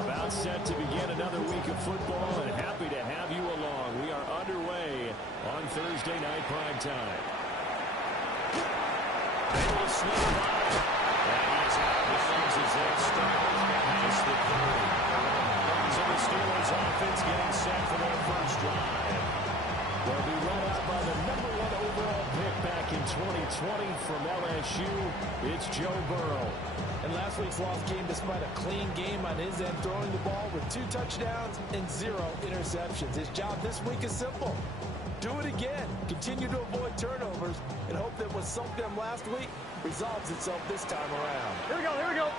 About set to begin another week of football, and happy to have you along. We are underway on Thursday night prime time. Able to slip by. And he's out of bounds as they start just the 30. So the Steelers offense getting set for their first drive. They'll be run out by the #1 overall pick back in 2020 from LSU. It's Joe Burrow. And last week's loss came despite a clean game on his end, throwing the ball with 2 touchdowns and 0 interceptions. His job this week is simple. Do it again. Continue to avoid turnovers and hope that what sunk them last week resolves itself this time around. Here we go, here we go.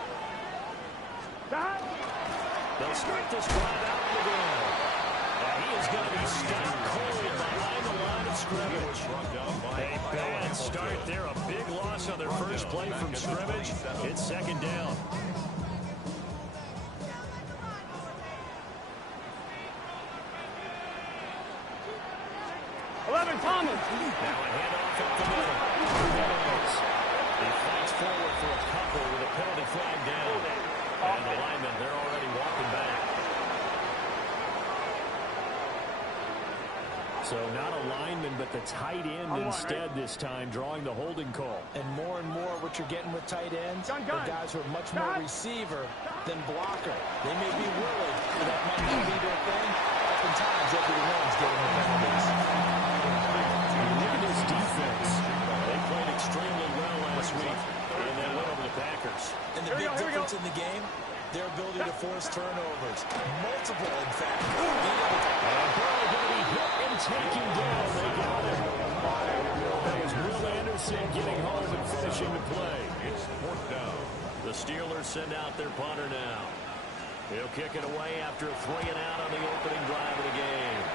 They'll start this drive out in the middle. And he is going to be stopped cold behind the line of scrimmage. A bad start there. A big loss on their first play from scrimmage. It's second down. Thomas. Now a handoff up the middle. He fights forward for a couple with a penalty flag down. And the linemen, they're already walking back. So not a lineman, but the tight end instead this time, drawing the holding call. And more what you're getting with tight ends are guys who are much more receiver than blocker. They may be willing, but that might not be their thing. Oftentimes, they'll be the ones getting the penalties. Look at this defense. They played extremely well last week in that win over the Packers. And the big difference in the game, their ability to force turnovers. Multiple, in fact. And Burrow going to be hit and taken down. They got him. That was Will Anderson getting home and finishing the play. It's 4th down. The Steelers send out their punter now. He'll kick it away after a 3 and out on the opening drive of the game.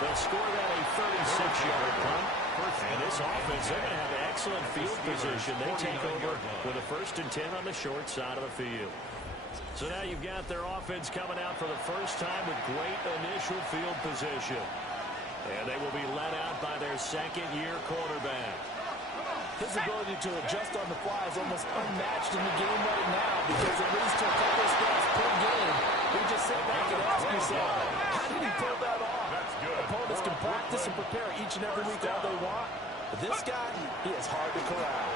They'll score that a 36-yard punt. And this offense, they're going to have excellent field position. They take over with a 1st and 10 on the short side of the field. So now you've got their offense coming out for the first time with great initial field position. And they will be led out by their second-year quarterback. His ability to adjust on the fly is almost unmatched in the game right now because it leads to a couple of spots per game. You just sit back and ask yourself, how did he pull that off? Opponents can practice and prepare each and every week all they want. But this guy, he is hard to corral.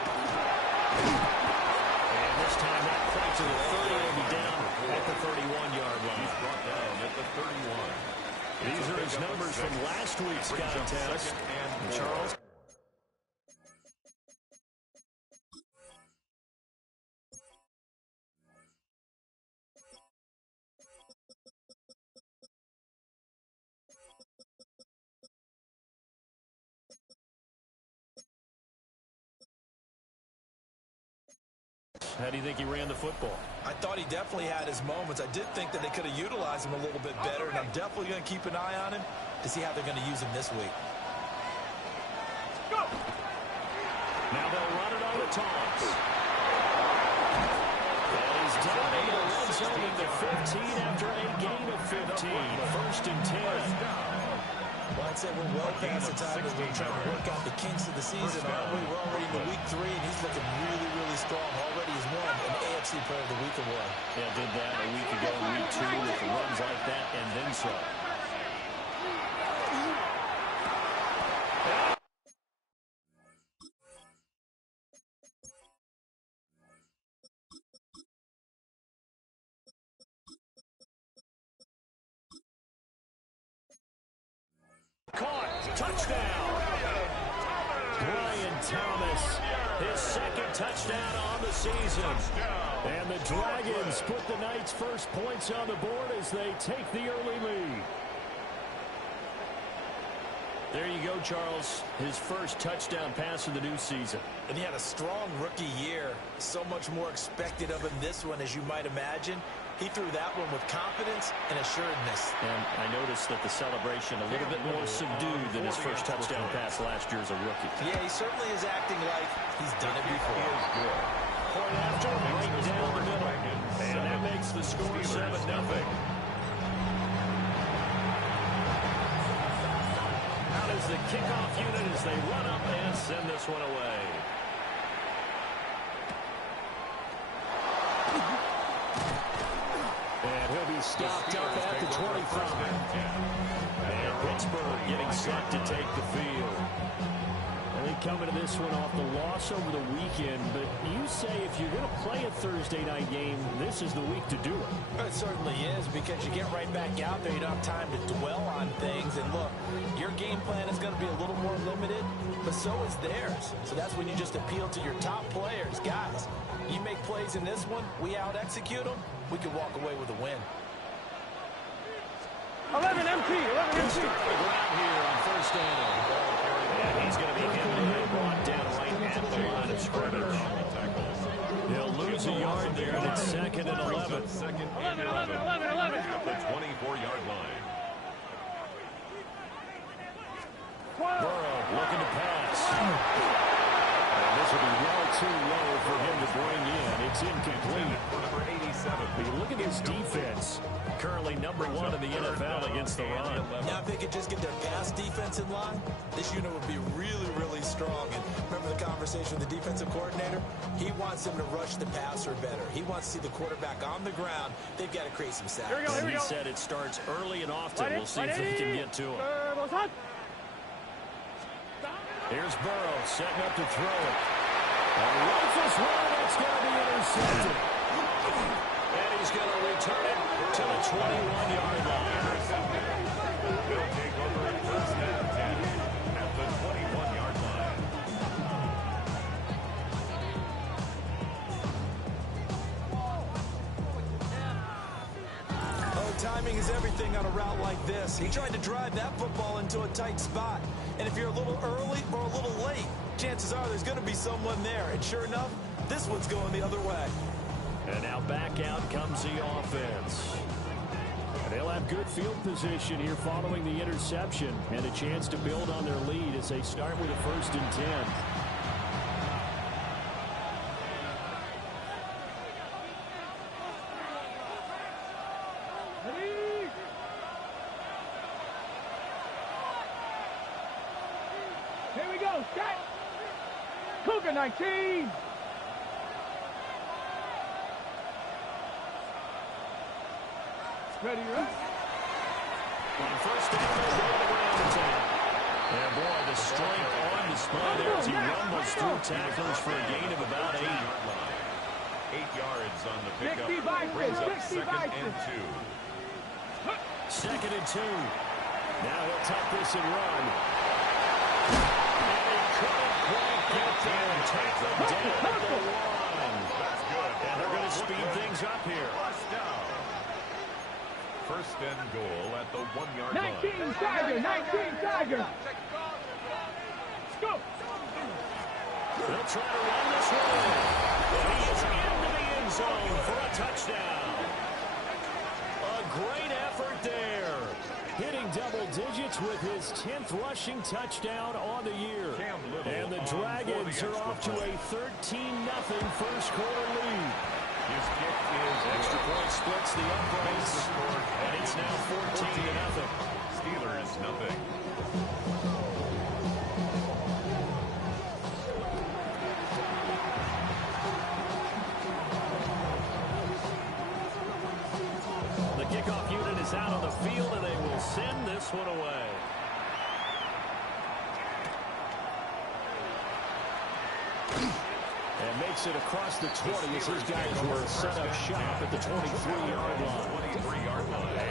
And this time that play to the 30 will be down at the 31-yard line. He's brought down at the 31. These are his numbers from last week's contest. And Charles. How do you think he ran the football? I thought he definitely had his moments. I did think that they could have utilized him a little bit better, and I'm definitely going to keep an eye on him to see how they're going to use him this week. Go! Now they'll run it on the toss. That is down in the red zone at the 15 after a gain of 15. 1st and 10. Well, I'd say we're well past the time that we're trying to work out the kinks of the season, aren't we? We're already into week 3, and he's looking really, really strong. Already has won an AFC Player of the Week award. Yeah, did that a week ago in week 2 with runs like that and then some. Caught. Touchdown. Brian Thomas, his 2nd touchdown on the season. And the Dragons put the Knights' first points on the board as they take the early lead. There you go, Charles. His first touchdown pass of the new season. And he had a strong rookie year. So much more expected of him this one, as you might imagine. He threw that one with confidence and assuredness. And I noticed that the celebration a little bit more subdued than his first touchdown pass last year as a rookie. Yeah, he certainly is acting like he's done it before. Point after, right down the middle. And that makes the score 7-0. Out is the kickoff unit as they run up and send this one away. And he'll be stopped up at the 25. And Pittsburgh getting set to take the field. I think coming to this one off the loss over the weekend, but you say if you're going to play a Thursday night game, this is the week to do it. It certainly is, because you get right back out there. You don't have time to dwell on things. And look, your game plan is going to be a little more limited, but so is theirs. So that's when you just appeal to your top players. Guys, you make plays in this one, we out-execute them, we can walk away with a win. 11 MT, 11 MT. Ground here on first down. And he's going to be hit brought down right at the line of scrimmage. They'll lose a yard there, and it's 2nd and 11. 11. At the 24-yard line. Burrow looking to pass. And this will be well too low for him to bring in. It's incomplete. Number 87. But you look at his defense. Currently number 1 in the NFL against the run. Now, if they could just get their pass defense in line, this unit would be really, really strong. And remember the conversation with the defensive coordinator? He wants them to rush the passer better. He wants to see the quarterback on the ground. They've got to create some sacks. And he said it starts early and often. We'll see if they can get to him. Here's Burrow setting up to throw it. And rifles one, that's going to be intercepted. And he's going to return it to the 21-yard line. They'll take over at first and 10 at the 21-yard line. Oh, timing is everything on a route like this. He tried to drive that football into a tight spot. And if you're a little early or a little late, chances are there's going to be someone there. And sure enough, this one's going the other way. And now back out comes the offense. And they'll have good field position here following the interception and a chance to build on their lead as they start with a 1st and 10. Here we go, set. Cougar 19. Ready, right? On first down, they'll go to the ground attack. And boy, the strength on display there as he rumbles through tacklers for a gain of about 8. 8 yards on the pickup. 60 Bison, Brings up 60 2nd Bison. and 2. 2nd and 2. Now he'll tuck this and run. And he couldn't quite get there and take them down at the 1. That's good. And they're going to speed things up here. First down. First and goal at the 1-yard 19 line. Tiger, 19 Tiger. Let's go. They'll try to run this one. And he is into the end zone for a touchdown. A great effort there. Hitting double digits with his 10th rushing touchdown on the year. And the Dragons are off to a 13-0 first quarter lead. His kick is Extra point splits the uprights. And it's now 14-0. Steelers nothing. The kickoff unit is out on the field, and they will send this one away. And makes it across the 20 as his guys will set up shop at the 23-yard line.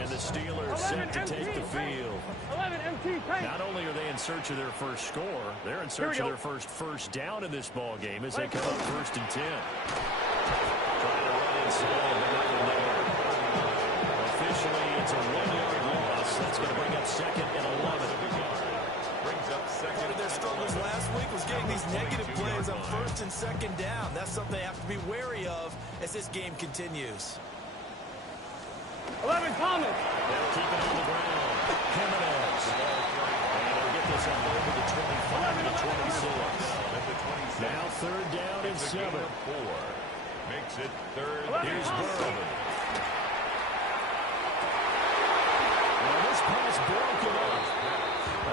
And the Steelers set to take the field. 11 MT Tank. Not only are they in search of their first score, they're in search of their first down in this ball game as they come up 1st and 10. Trying to run inside, but nothing there. Officially, it's a 1-yard loss. That's going to bring up 2nd and 11. Brings up 2nd. One of their struggles last week was getting these negative plays on 1st and 2nd down. That's something they have to be wary of as this game continues. 11 Thomas. They'll keep it on the ground. Jimenez. And they'll get this up over the 25 to 26. Now third down and 7. Makes it third. Here's Burrow. Well, this pass broken up.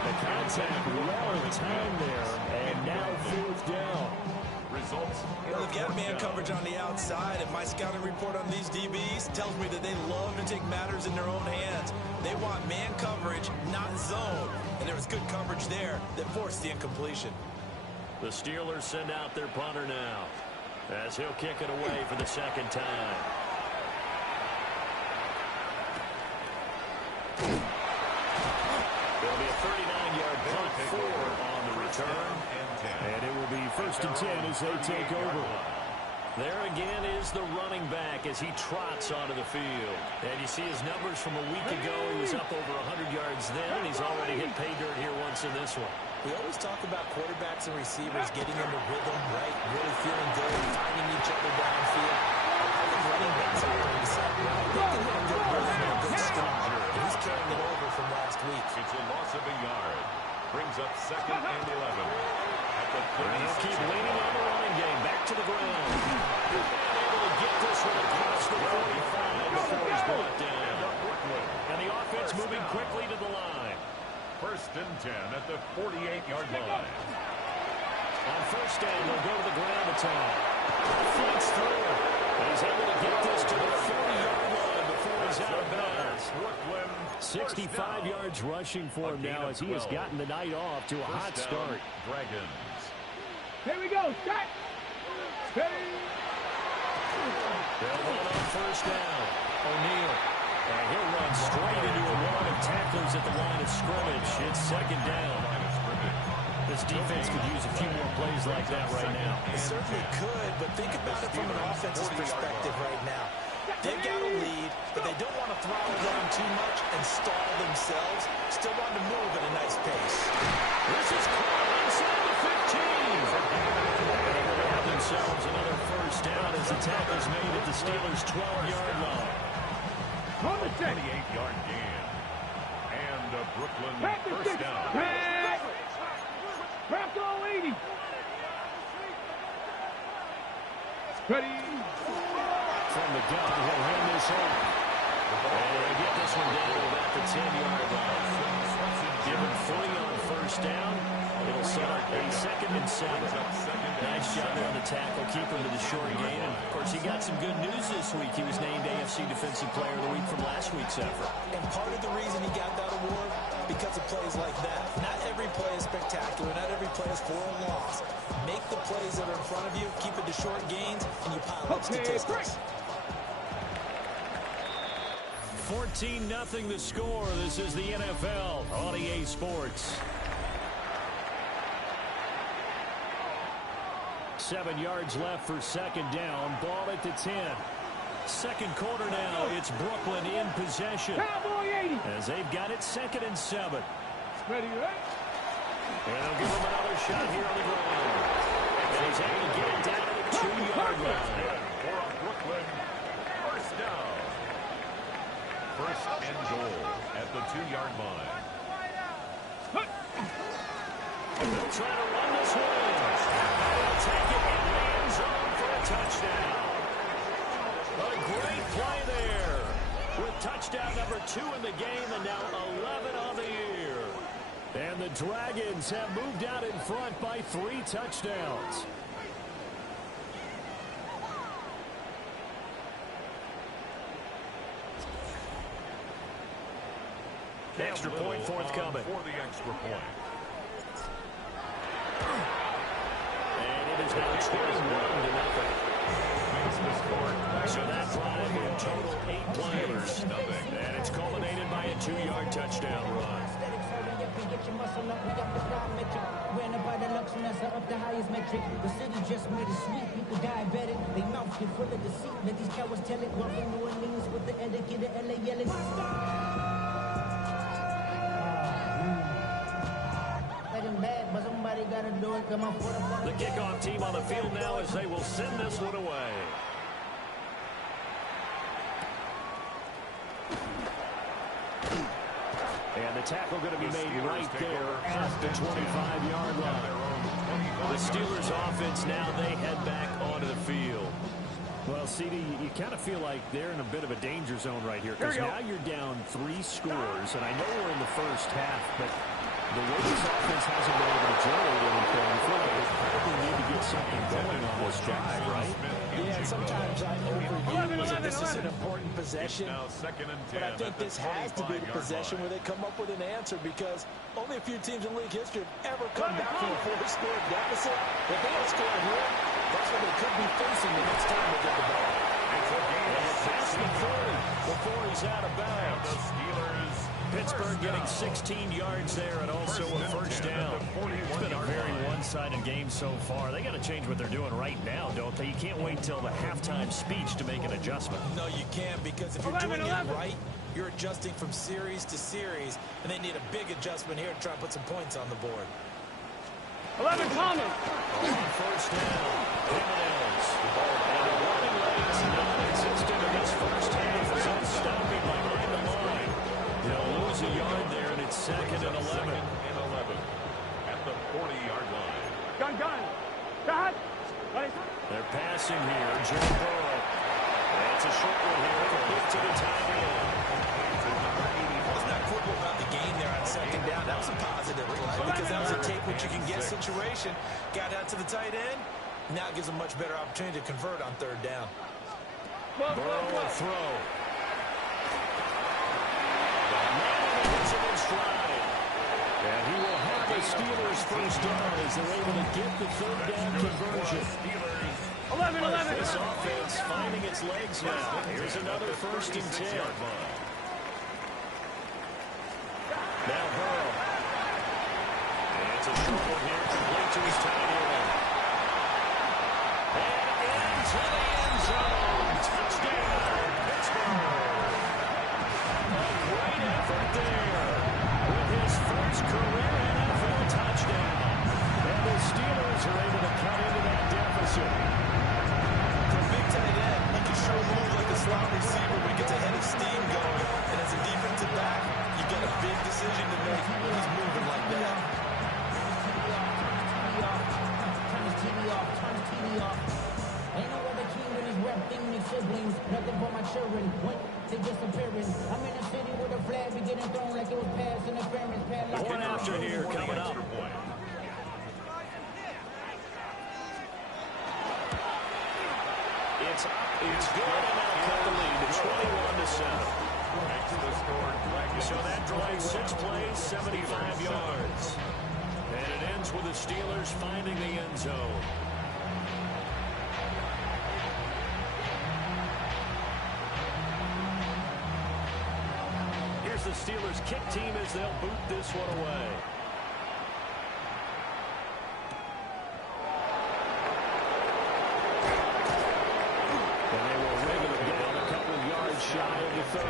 The contact long time there, and now fourth down. Results. Well, they've got man coverage on the outside, and my scouting report on these DBs tells me that they love to take matters in their own hands. They want man coverage, not zone. And there was good coverage there that forced the incompletion. The Steelers send out their punter now, as he'll kick it away for the second time. There'll be a 39-yard punt, 4 on the return. And it will be 1st and 10 as they take over. There again is the running back as he trots onto the field. And you see his numbers from a week ago. He was up over 100 yards then, and he's already hit pay dirt here once in this one. We always talk about quarterbacks and receivers getting into rhythm, right? Really feeling good, finding each other downfield. I think running backs are doing the same. They can have good rhythm and a good start. And he's carrying it over from last week. It's a loss of a yard. Brings up 2nd and 11. At the 30. They'll keep leaning on the running game. Back to the ground. And able to get this one across the 45 before he's brought down. And the offense moving quickly to the line. 1st and 10 at the 48-yard line. On 1st down, they'll go to the ground attack. Fleets through. And he's able to get this to the 40-yard line before he's out of bounds. 65 yards rushing for him now as he has gotten the night off to a hot start. Dragons. Here we go. Set. Steady. They'll run on 1st down. O'Neal. And he'll run straight into a wall of tacklers at the line of scrimmage. It's 2nd down. This defense could use a few more plays like that right now. It certainly could, but think about it from an offense's perspective right now. They've got a lead, but they don't want to throttle down too much and stall themselves. Still want to move at a nice pace. This is caught inside the 15. And they have themselves another 1st down as the tackle's made at the Steelers' 12-yard line. 28-yard gain. And a Brooklyn 1st down. Bronco 80. Ready. From the gun, he'll hand this off. And they get this one down to about the 10-yard line. Given 3 on 1st down. It'll start a 2nd and 7. Nice job on the tackle, keep him to the short game. And, of course, he got some good news this week. He was named AFC Defensive Player of the Week from last week's effort. And part of the reason he got that award, because of plays like that. Not every play is spectacular. Not every play is for a loss. Make the plays that are in front of you, keep it to short gains, and you pile up statistics. 14-0 the score. This is the NFL on EA Sports. 7 yards left for 2nd down. Ball at the 10. 2nd quarter now. It's Brooklyn in possession. Cowboy 80. As they've got it 2nd and 7. Ready, right? And they'll give him another shot here on the ground. And he's able to get it down to the 2-yard line. For Brooklyn, 1st down. 1st and goal at the 2-yard line. They'll try to run this one. They'll take it in the end zone for a touchdown. A great play there. With touchdown number 2 in the game and now 11 on the year. And the Dragons have moved out in front by 3 touchdowns. Extra point forthcoming. For the extra point. And it is now 21-0. Makes the score. So that drive in total 8 players. And it's culminated by a 2-yard touchdown run. The highest metric. The city just made it sweet. People diabetic. They mouth get full of deceit. Let these cowards tell it. Walking New Orleans with the etiquette of LA yelling. The kickoff team on the field now as they will send this one away. And the tackle going to be made right there at the 25-yard line. The Steelers offense now, they head back onto the field. Well, CD, you kind of feel like they're in a bit of a danger zone right here because now you're down 3 scores, and I know we're in the first half, but the way this offense hasn't been able to generate anything, I feel like they probably need to get something going on this drive, right? Yeah, and sometimes I overuse it. This is an important possession, but I think this has to be the possession where they come up with an answer because only a few teams in league history have ever come back from a 4-score deficit. If they don't score here, that's what they could be facing the next time they get the ball. Past the 40 before he's out of bounds. Pittsburgh getting 16 yards there and also a first down. It's been a very one-sided game so far. They got to change what they're doing right now, don't they? You can't wait until the halftime speech to make an adjustment. No, you can't, because if you're doing it right, you're adjusting from series to series, and they need a big adjustment here to try and put some points on the board. 11 coming. First down. Jimenez. And the running lane's non-existent in this first half as they'll stop him behind the line. They'll lose a yard there, and it's 2nd and 11. At the 40-yard line. Gun. Got. They're passing here. Joe Burrow. That's a short one here. Complete to the tight end. Let's not quibble about the game there on 2nd down. That was a positive play because that was a take-what-you-can-get situation. Got out to the tight end. Now it gives them much better opportunity to convert on 3rd down. Burrow will throw. Hits him in stride. And he will have the Steelers first down as they're able to get the 3rd down conversion. 11. This offense finding its legs now. Here's another 1st and 10. Now Burrow. And it's a short one here, complete to his tight end. And into the end zone. Touchdown, Pittsburgh. A great effort there with his first career NFL touchdown. And the Steelers are able to cut into that deficit. For a big tight end, he can sure move like a slot receiver when he gets a head of steam going. And as a defensive back, you've got a big decision to make when he's moving like that. Turn his TV off. Ain't no other king in this rap thing, they siblings. Nothing but my children. When they disappearing. I'm in a city where the flag be getting thrown like it was pass interference. One after here coming up. It's good enough to cut the lead to 21-7. So that drive 6 plays, 75 yards. And it ends with the Steelers finding the end zone. Here's the Steelers kick team as they'll boot this one away. And they will wriggle it down a couple of yards shy of the 30.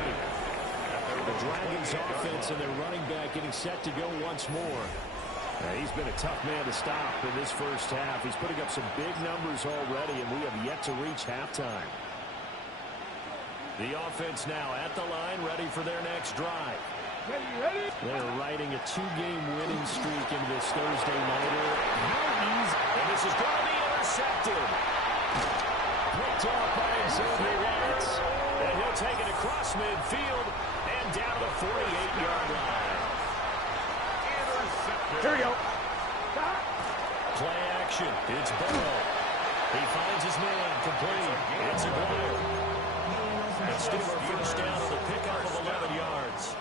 The Dragons offense and their running back getting set to go once more. He's been a tough man to stop in this first half. He's putting up some big numbers already, and we have yet to reach halftime. The offense now at the line, ready for their next drive. Ready. They're riding a 2-game winning streak into this Thursday nighter. How easy. And this is going to be intercepted. Picked off by Xavier Watts. And he'll take it across midfield and down to the 48-yard line. Here we go. Play action. It's Burrow. He finds his man. Complete. It's Aguirre. And Steeler first down on the pickup of 11 yards.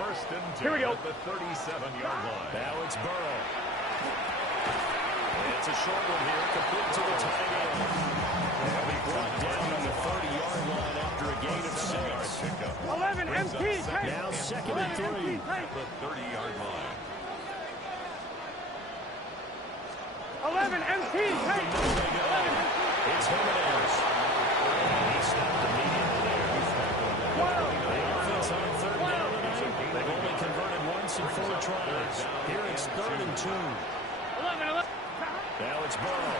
First and 10 Here we go. at the 37-yard line. Now it's Burrow. And it's a short one here. Complete to the tight end. And we brought down on the 30-yard line after a gain of 6. 11 MT. Now 2nd and 3. At the 30-yard line. 11 MT. It's Jimenez. He stopped immediately there. The offense on 3rd down tonight. They've only converted once in 4 tries. Here it's 3rd and 2. 11. Now it's Burrow.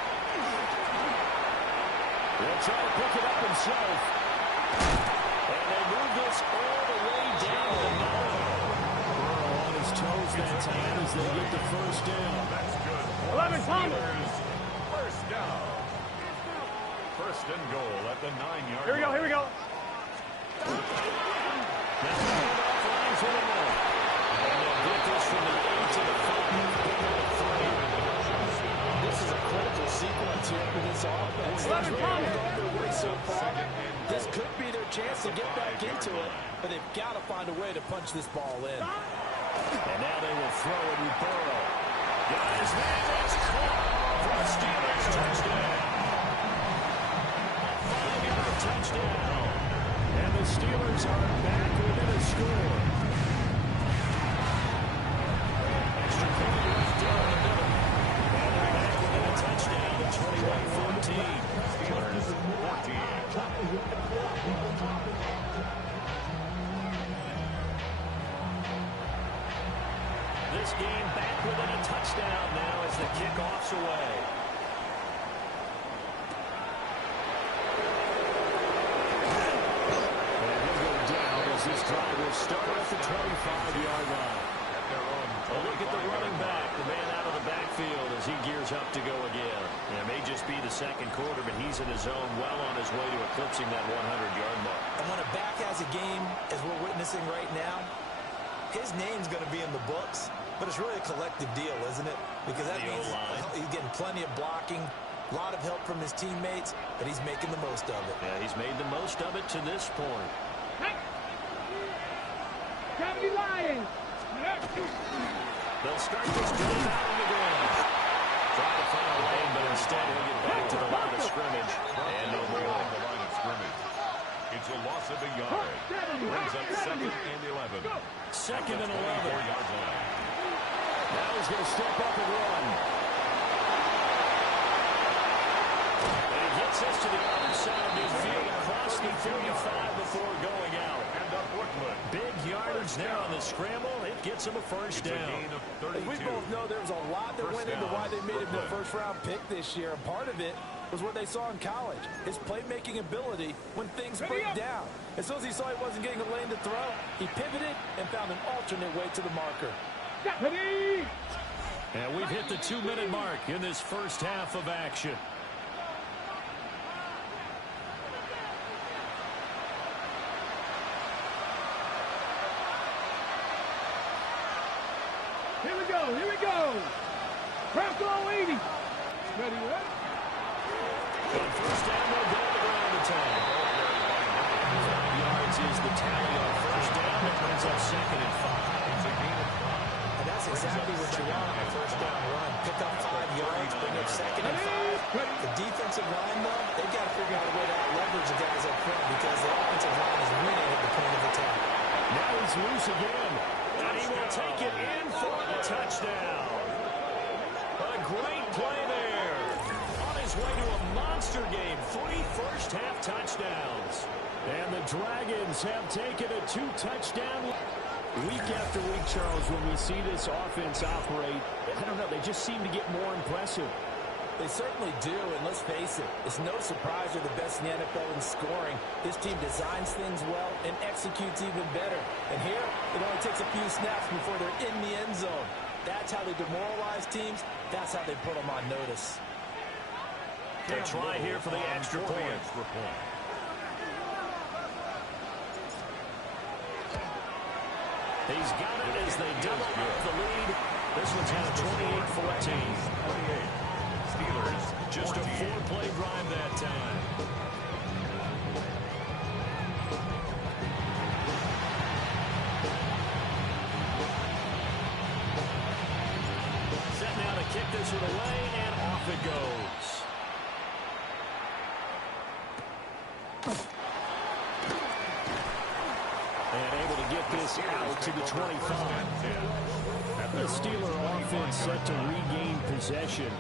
They'll try to pick it up himself. And they move this all the way down the 9. yards that time as they get the first down. That's good. 11, Thomas. Steelers, first down. First and goal at the 9-yard Here we go, here we go. Now the handoff line for the middle. And they'll get this from the 8 to the 5. This is a critical sequence here for this offense. They've really gone their way so far. This could be their chance to get back into it, but they've got to find a way to punch this ball in. And now they will throw it with Burrow. Got his man, it's caught for a Steelers touchdown. A 5-yard touchdown. And the Steelers are back within a score. Extra point left down the middle. And they're back within a touchdown at 21-14. Steelers, 14. This game back within a touchdown now as the kickoff's away. And he'll go down as this drive will start at the 25-yard line. A look at the running back, the man out of the backfield as he gears up to go again. It may just be the second quarter, but he's in his zone, well on his way to eclipsing that 100-yard mark. And when a back has a game, as we're witnessing right now, his name's going to be in the books, but it's really a collective deal, isn't it? Because that means he's getting plenty of blocking, a lot of help from his teammates, but he's making the most of it. Yeah, he's made the most of it to this point. Hey. Cavity Lions. They'll start this drive out on the ground. Try to find a lane, but instead he'll get back to the line of scrimmage. And no more. The line of scrimmage. It's a loss of a yard. Brings up 2nd and 11. 2nd and 11. 24-yard line. Now he's going to step up and run. And he gets us to the other side of midfield across the 35 before going out. And up Woodland. Big yardage there on the scramble. It gets him a first It's a down. gain of As we 32. both know, there was a lot that went into why they made him their first-round pick this year. And part of it was what they saw in college, his playmaking ability when things break down. As soon as he saw he wasn't getting a lane to throw, he pivoted and found an alternate way to the marker. Deputy. And we've hit the 2-minute mark in this first half of action. Here we go, here we go. Bronco 80. Ready, what? On first down, they'll go to the ground the time. 5 yards is the tally on first down. That brings up 2nd and 5. It's a gain of 5. And that's exactly what you want on a first-down run. Pick up 5 yards, bring up 2nd and 5. The defensive line, though, they've got to figure out a way to leverage the guys up front because the offensive line is really at the point of attack. Now he's loose again. And he will take it in for the touchdown. A great play there. On his way to a monster game. 3 first-half touchdowns. And the Dragons have taken a 2-touchdown. Week after week, Charles, when we see this offense operate, I don't know, they just seem to get more impressive. They certainly do, and let's face it, it's no surprise they're the best in the NFL in scoring. This team designs things well and executes even better. And here, it only takes a few snaps before they're in the end zone. That's how they demoralize teams. That's how they put them on notice. They try here for the extra point. He's got it as they double up the lead. This one's now 28-14. Steelers, Just a 4-play drive that time. Set now to kick this one away, and off it goes. And able to get this out to the 25. The Steeler offense set to regain possession.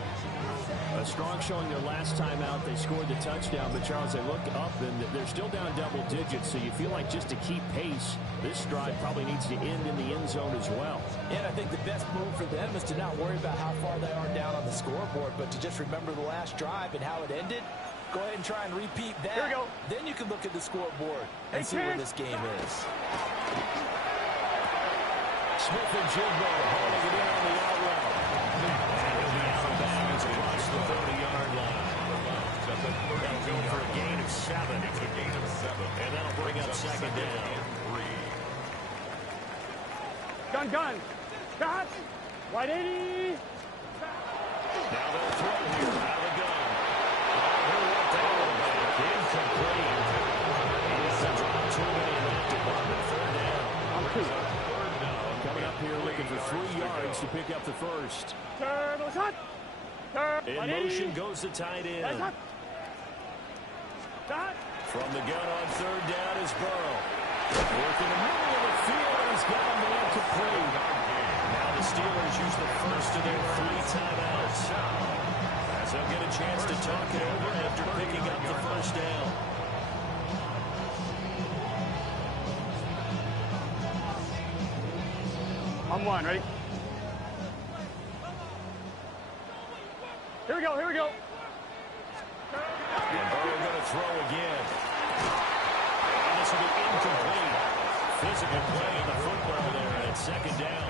A strong showing their last time out. They scored the touchdown, but Charles, they look up and they're still down double digits, so you feel like just to keep pace, this drive probably needs to end in the end zone as well. And I think the best move for them is to not worry about how far they are down on the scoreboard, but to just remember the last drive and how it ended. Go ahead and try and repeat that. Here we go. Then you can look at the scoreboard and see where this game is. Smith-Njigba holding it in on the out route. And he'll be out of bounds across the 30-yard line. That'll go for a gain of 7. And that'll bring up second down. Gun. Stop. 180. Now they'll throw here out of the gun. He'll let that one back. Incomplete. He doesn't drop too many in that department. Third down. Coming up here looking for 3 yards to pick up the first. Turbo shot. In motion goes the tight end. From the gun on third down is Burrow. Working the middle of the field, and he's got a man complete. Now the Steelers use the first of their 3 timeouts. As they'll get a chance to talk it over after picking up the first down. On 1, ready? Here we go. And Burrow going to throw again. And this will be incomplete. Physical play in the football there, and it's second down.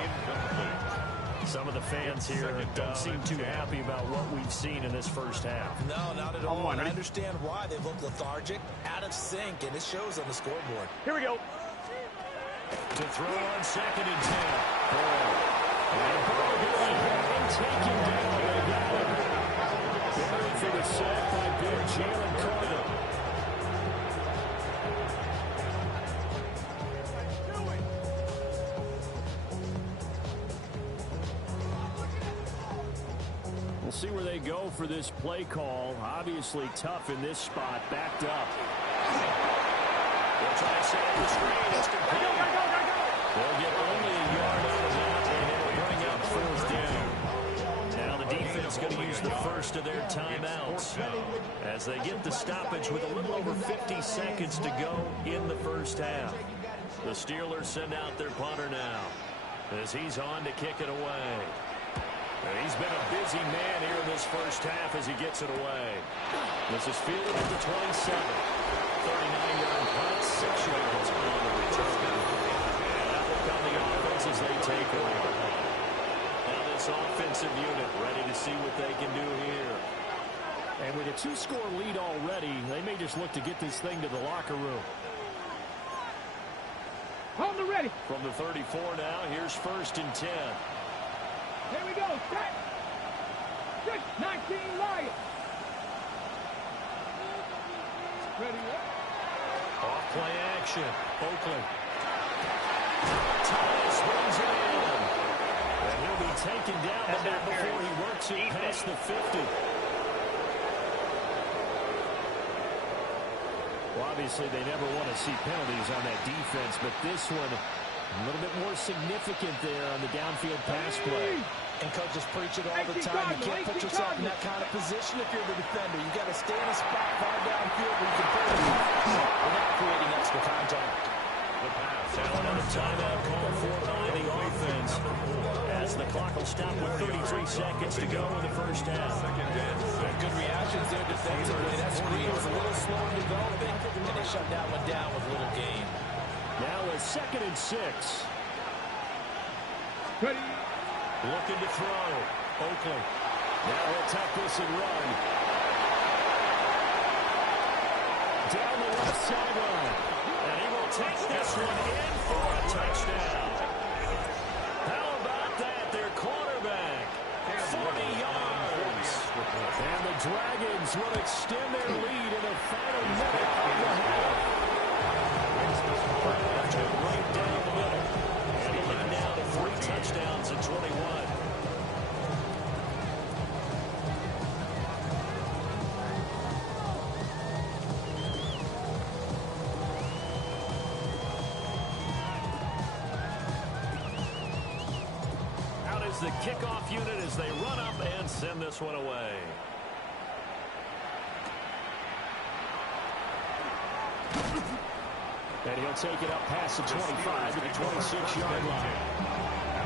Some of the fans here don't seem too happy about what we've seen in this first half. No, not at all. I understand why they look lethargic, out of sync, and it shows on the scoreboard. Here we go. To throw on second and 10. And Burrow going and taken down. They got him. Buried for the sack by big Jalen Carter. We'll see where they go for this play call. Obviously tough in this spot, backed up. They'll try to set up the screen. It's complete. They'll get only a yard out of that, and it'll bring up fourth down. Now the defense going to use the first of their timeouts as they get the stoppage with a little over 50 seconds to go in the first half. The Steelers send out their punter now as he's on to kick it away. And he's been a busy man here in this first half as he gets it away. This is fielded at the 27. 39-yard punt, 6 yards on the return. And that will come the offense as they take over. Now this offensive unit ready to see what they can do here. And with a 2-score lead already, they may just look to get this thing to the locker room. Hold the ready. From the 34 now, here's first and 10. Here we go. Set. 19 Lions. Ready. Off play action. Oakland. Thomas brings it in. And he'll be taken down, but not before he works it past the 50. Well, obviously, they never want to see penalties on that defense, but this one, a little bit more significant there on the downfield pass play. And coaches preach it all the time. You can't put yourself in that kind of position if you're the defender. You got to stay in a spot far downfield where you can play without creating extra contact. The pass. Now another timeout called for by the offense as the clock will stop with 33 seconds to go in the first half. Good reactions there defensively. That screen was a little slow in developing, and they shut that one down with little gain. Now a 2nd and 6. Ready. Looking to throw. Oakland. Now he'll tuck this and run. Down the left sideline. And he will take this one in for a touchdown. How about that? Their quarterback. 40 yards. And the Dragons will extend their lead in the final minute of the half. Right down the middle. And the lead now to 3 touchdowns at 21. Out is the kickoff unit as they run up and send this one away. And he'll take it up past the 25 to the 26-yard line.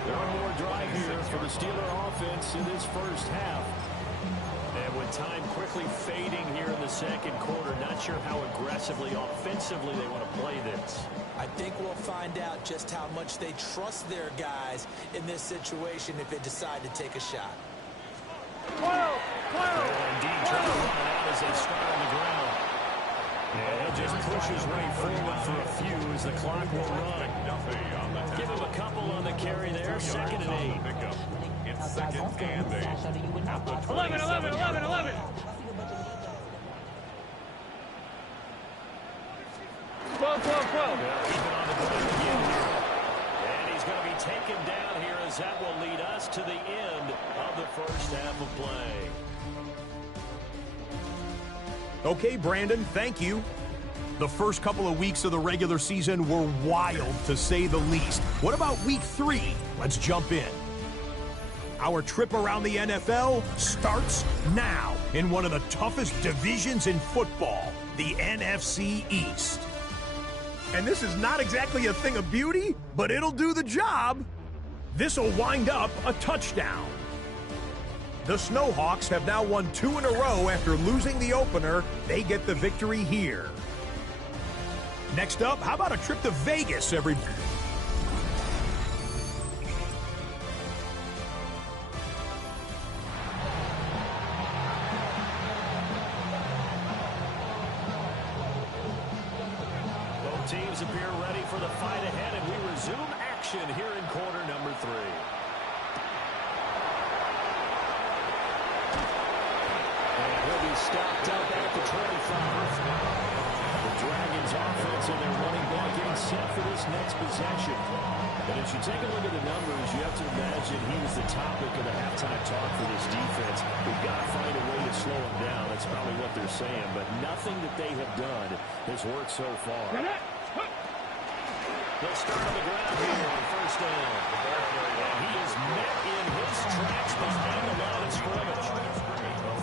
One more drive here for the Steeler offense in this first half. And with time quickly fading here in the second quarter. Not sure how aggressively, offensively they want to play this. I think we'll find out just how much they trust their guys in this situation if they decide to take a shot. Indeed, trying to run it out as they start on the ground. And he'll just push his way forward for a few as the clock will run. Give him a couple on the carry there. 2nd and 8. It's 2nd and 8. At the 11. 12. Keep it on the ground again here. And he's going to be taken down here as that will lead us to the end of the first half of play. Okay, Brandon, thank you. The first couple of weeks of the regular season were wild, to say the least. What about week 3? Let's jump in. Our trip around the NFL starts now in one of the toughest divisions in football, the NFC East. And this is not exactly a thing of beauty, but it'll do the job. This will wind up a touchdown. The Snowhawks have now won 2 in a row after losing the opener. They get the victory here. Next up, how about a trip to Vegas, everybody? Both teams appear ready for the fight ahead, and we resume action here in quarter number 3. He'll be stopped up at the 25. The Dragons offense and their running back getting set for this next possession. But as you take a look at the numbers, you have to imagine he was the topic of the halftime talk for this defense. We've got to find a way to slow him down. That's probably what they're saying. But nothing that they have done has worked so far. They'll start on the ground here on first down. And he is met in his tracks behind the line of scrimmage.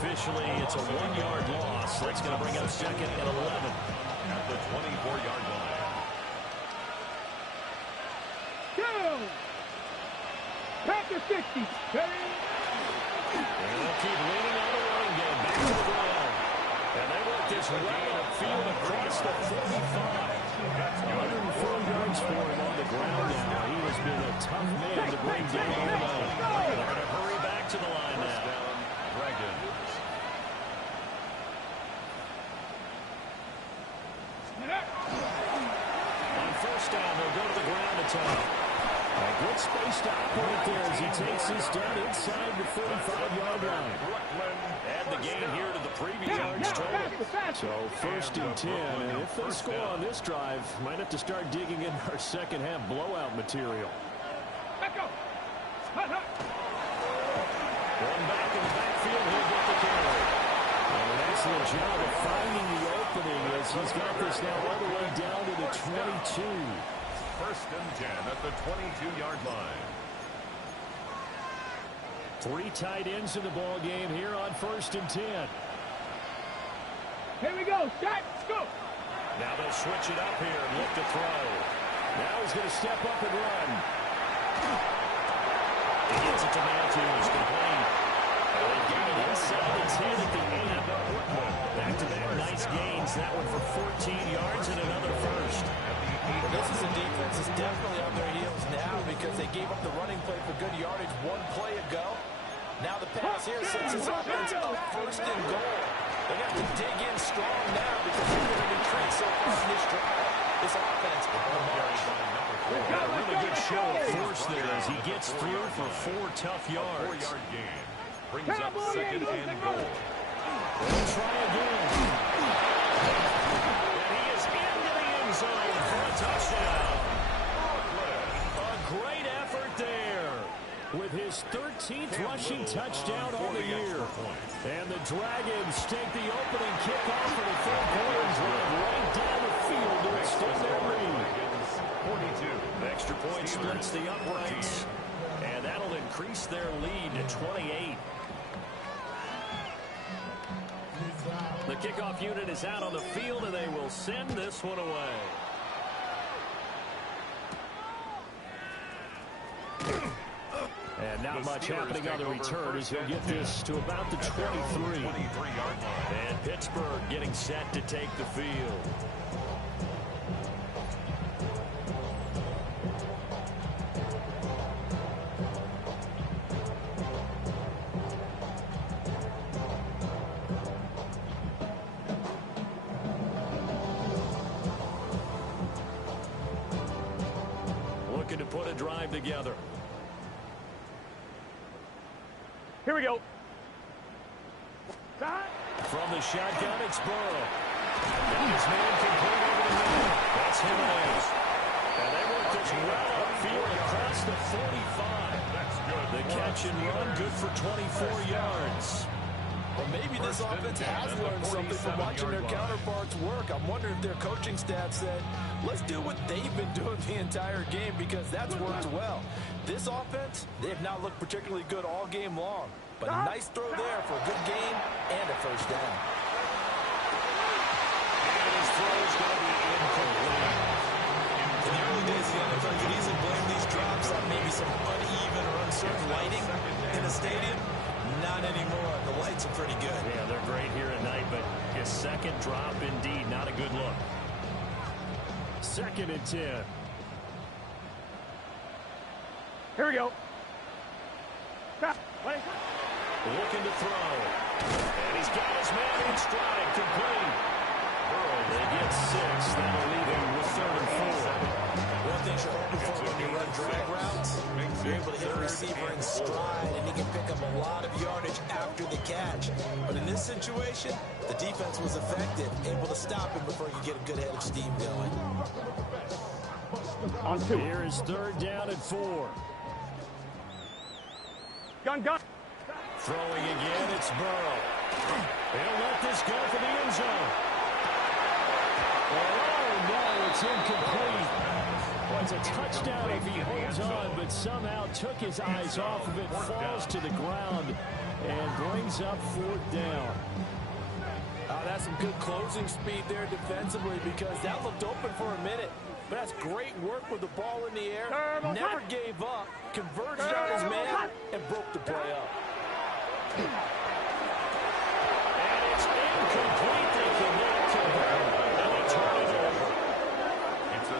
Officially, it's a 1-yard loss. That's going to bring up 2nd and 11. At the 24-yard line. Back to 60. And they'll keep leaning on the running game. Back to the ground. And they work this route upfield across the 45. 104 yards for him on the ground now. He has been a tough man to bring down all night. They're going to hurry back to the line now. Dragons. On first down, they'll go to the ground attack. A good space to operate there as he takes this down inside the 45-yard line. Add the gain here to the previous yards total. So 1st and 10, and if they score on this drive, might have to start digging in our second half blowout material. One back in the backfield, he'll get the carry. And an excellent job of finding the opening as he's got this now all the way down to the 22. 1st and 10 at the 22-yard line. 3 tight ends in the ball game here on 1st and 10. Here we go. Set. Go. Now they'll switch it up here and look to throw. Now he's going to step up and run. He gets it to Matthews. Complete. And they gain it inside the 10 at the end. Back-to-back nice gains. That one for 14 yards and another first. Well, this is a defense that's definitely on their heels now because they gave up the running play for good yardage 1 play ago. Now the pass here sets his offense up 1st and goal. They have to dig in strong now because they're going to retreat so far in this drive. This offense will march. A really good show of force there as he gets through for 4 tough yards. 4-yard gain. Brings up 2nd and goal. They'll try again. And he is into the end zone for a touchdown. A great effort there with his 13th rushing touchdown on the year. And the Dragons take the opening kickoff for the 3rd quarter and drive right down the field to extend their lead. 42. The extra point splits the uprights, and that'll increase their lead to 28. The kickoff unit is out on the field, and they will send this one away. And not much happening on the return as he'll get this to about the 23. And Pittsburgh getting set to take the field. Looking to put a drive together. Here we go. From the shotgun, it's Burrow. And his man complete over the middle. That's Jimenez. And they work this well upfield across the 45. The catch and run, good for 24 yards. Well, maybe this offense has learned something from watching their counterparts work. I'm wondering if their coaching staff said, let's do what they've been doing the entire game because that's worked well. This offense, they have not looked particularly good all game long. But a nice throw there for a good gain and a first down. And his throw is going to be incomplete. In the early days of the NFL, you could easily blame these drops on maybe some uneven or uncertain lighting in the stadium. Not anymore. The lights are pretty good. Yeah, they're great here at night, but his second drop, indeed, not a good look. 2nd and 10. Here we go. Looking to throw. And he's got his man in stride, complete. Burrow, they get 6. That'll leave him with 3rd and 4. One thing you're hoping for when you run drag routes, you're able to hit a receiver in stride, and he can pick up a lot of yardage after the catch. But in this situation, the defense was effective, able to stop him before you get a good head of steam going. On 2. Here is 3rd down and 4. Gun. Throwing again, it's Burrow. He'll let this go for the end zone. Oh, no, it's incomplete. Well, it's a touchdown if he holds on, but somehow took his eyes off of it, falls to the ground, and brings up 4th down. That's some good closing speed there defensively because that looked open for a minute. But that's great work with the ball in the air. Never gave up, converged on his man, and broke the play up. And it's incomplete. They cannot convert, and they turn it over.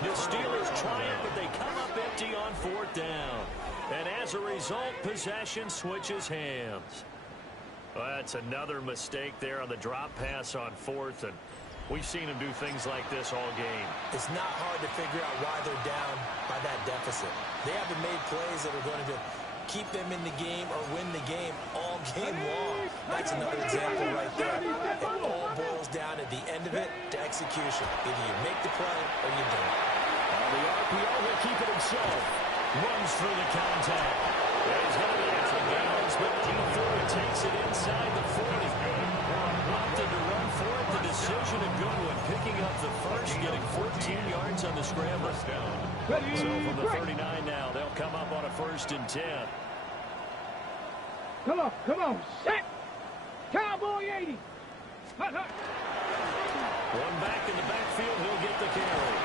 The Steelers try it, but they come up empty on 4th down. And as a result, possession switches hands. Well, that's another mistake there on the drop pass on 4th, and we've seen him do things like this all game. It's not hard to figure out why they're down by that deficit. They haven't made plays that are going to keep them in the game or win the game all game long. That's another example right there. It all boils down at the end of it to execution. Either you make the play or you don't. The RPO will keep it himself. Runs through the contact. He's going to be out of bounds, but Dean takes it inside the 40. Opted to run for it. The decision a good one. Picking up the first, getting 14 yards on the scramble. So from the 39 now, they'll come up on a 1st and 10. Come on. Set. Cowboy 80. Hut. One back in the backfield. He'll get the carry.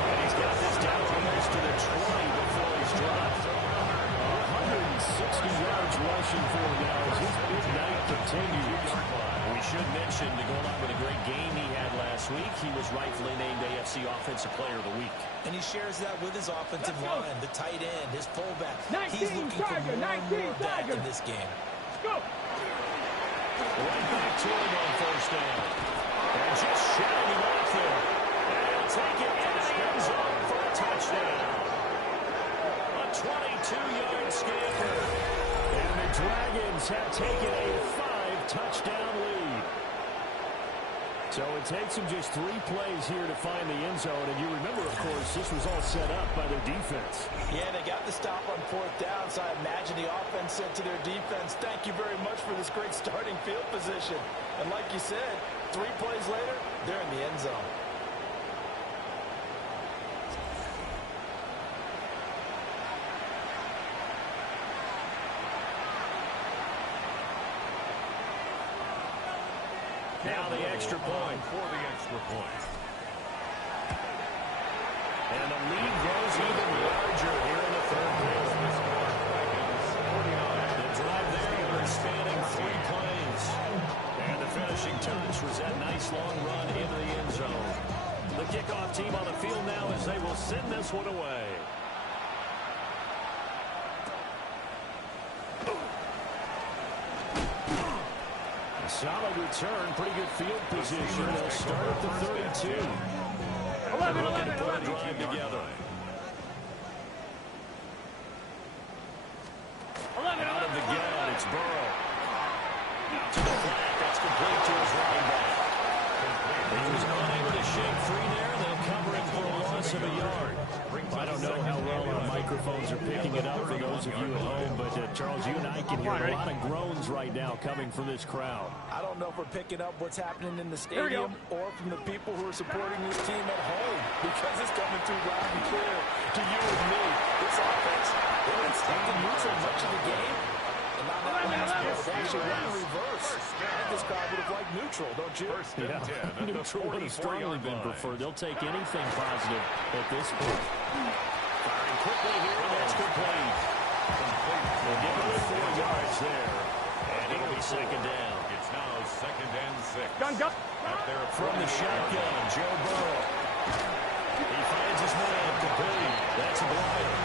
And he's got this down almost to the 20 before he's dropped. 160 yards rushing for him now as his big night continues. We should mention, to go along with a great game he had last week, he was rightfully named AFC Offensive Player of the Week. And he shares that with his offensive line, the tight end, his fullback. 19 He's looking for Tiger, more and 19 more of that Tiger. in this game. Go. Right back to him on 1st down. And just shutting him off there. And he'll take it into the end zone for a touchdown. A 22-yard scamper. And the Dragons have taken a 5-touchdown lead. So it takes them just 3 plays here to find the end zone. And you remember, of course, this was all set up by their defense. Yeah, they got the stop on 4th down, so I imagine the offense said to their defense, thank you very much for this great starting field position. And like you said, 3 plays later, they're in the end zone. Now the extra point. For the extra point. And the lead goes even larger here in the third quarter. The drive there was spanning 3 plays. And the finishing touch was that nice long run into the end zone. The kickoff team on the field now as they will send this one away. Solid return, pretty good field position. They'll start at the 32. 11, Looking to 11, put a 11. drive together. 11, Out of the 11, gun, it's Burrow. Out to the flat, that's complete to his running back. He was unable to shake free there. They'll cover him for a loss of a yard. I don't know how well our microphones are picking it up for those of you at home, but Charles, you and I can hear a lot of groans right now coming from this crowd. I don't know if we're picking up what's happening in the stadium or from the people who are supporting this team at home, because it's coming through loud and clear to you and me. This offense, they've been stuck in neutral much of the game. And now that last play, they actually went in reverse. I think this crowd would have liked neutral, don't you? Yeah, neutral would have strongly been preferred. They'll take anything positive at this point. Firing quickly here, and that's complete. They'll give him 4 yards there, and it'll be second down. It's now 2nd and 6. Gun, gun. Out there From the shotgun, Joe Burrow. He finds his man complete. That's a glider.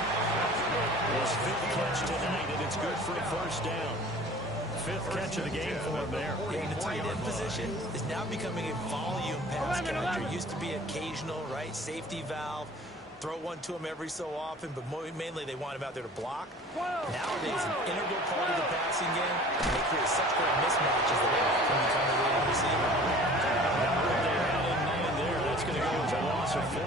His 5th catch tonight, and it's good for a first down. 5th catch of the game for him there. Yeah, the tight end position is now becoming a volume pass catcher. It used to be occasional, right? Safety valve. Throw one to him every so often, but mainly they want him out there to block. Nowadays, an integral part of the passing game, they create such great mismatches that they often become the leading receiver. They had in man there. That's going to go as a loss of 4.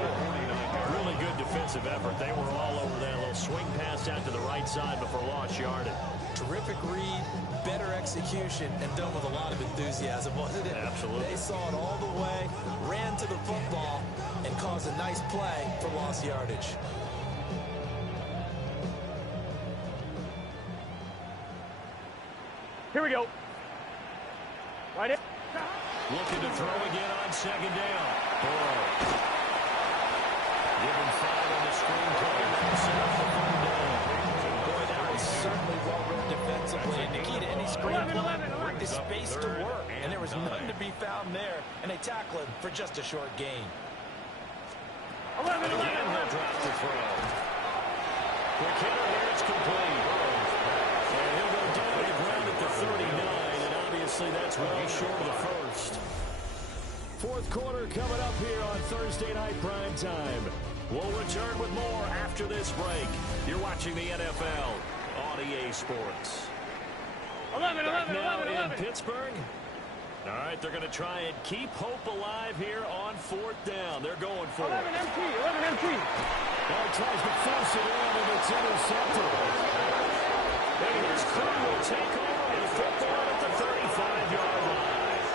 Really good defensive effort. They were all over that little swing pass out to the right side before lost yardage. Terrific read, better execution, and done with a lot of enthusiasm, wasn't it? Absolutely. They saw it all the way, ran to the football, and caused a nice play for lost yardage. Here we go. Right in. Looking to throw again on second down. Burrow. Give him 5 on the screen play. That's enough for third down. Boy, that was certainly well read defensively. And the key to any screen play is space to work. And there was none to be found there. And they tackle him for just a short gain. 11, 11, Again, he'll drop the throw. Quick hitter here, it's complete. And he'll go down to the ground at the 39, and obviously that's well short of the first. 4th quarter coming up here on Thursday Night Prime Time. We'll return with more after this break. You're watching the NFL on EA Sports. 11, 11, Now 11, in 11. Pittsburgh. All right, they're going to try and keep hope alive here on 4th down. They're going for 11 it. MT, 11 MT. Now he tries to force it in, and it's intercepted. And his crew will take over the football at the 35-yard line.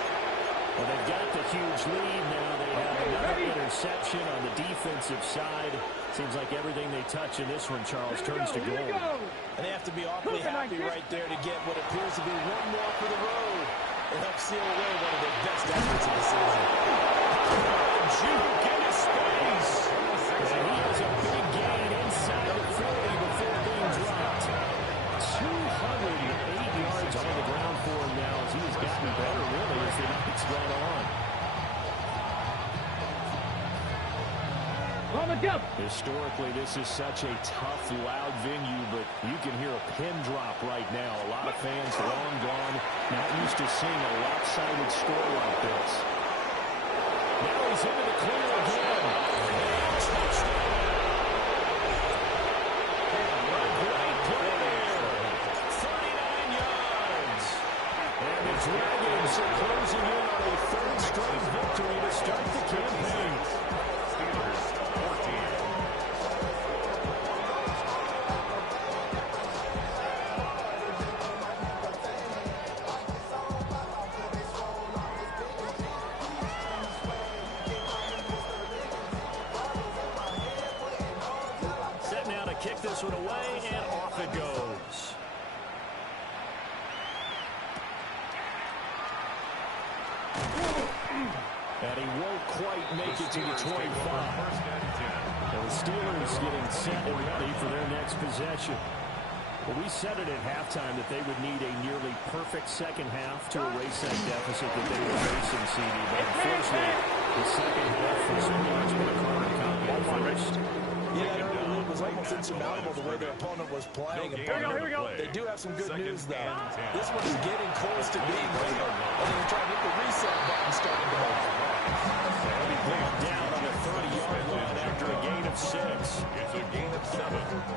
Well, they've got the huge lead now. They have another interception on the defensive side. Seems like everything they touch in this one, Charles, turns to gold. And they have to be awfully happy right there to get what appears to be one more for the road. It helps seal away one of their best efforts of the season. Juke into space. And he has a big gain inside the 40 before being dropped. 208 yards on the ground for him now as he has gotten better, really, as the night's gone on. Historically, this is such a tough, loud venue, but you can hear a pin drop right now. A lot of fans long gone, not used to seeing a lopsided score like this. Now he's into the clear again. Touchdown. A great play there. 39 yards. And the Dragons are closing in on a 3rd straight victory to start the campaign. Kick this one away, and off it goes. And he won't quite make it to the 25. It was Steelers getting set and ready for their next possession. Well, we said it at halftime that they would need a nearly perfect second half to erase that deficit that they were facing, CD. But unfortunately, the second half was pretty much what a carbon copy of the first. Yeah, that early lead was almost insurmountable the way their opponent was playing. Here we go. They do have some good news, though. This one is getting close to being real. And they're trying to hit the reset button starting to move. Down on the 30-yard line after a gain of 6. It's a gain of 7.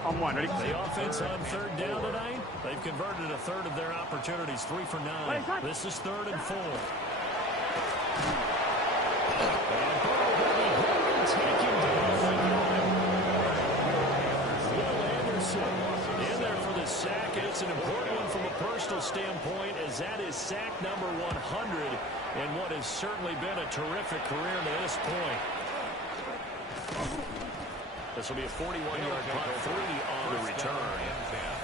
On one, ready? The offense on third down tonight, they've converted a third of their opportunities, 3 for 9. This is 3rd and 4. And Burrow will be hit and taken down. Will Anderson in there for the sack, and it's an important one from a personal standpoint, as that is sack number 100 in what has certainly been a terrific career to this point. This will be a 41-yard punt, 3 on the return.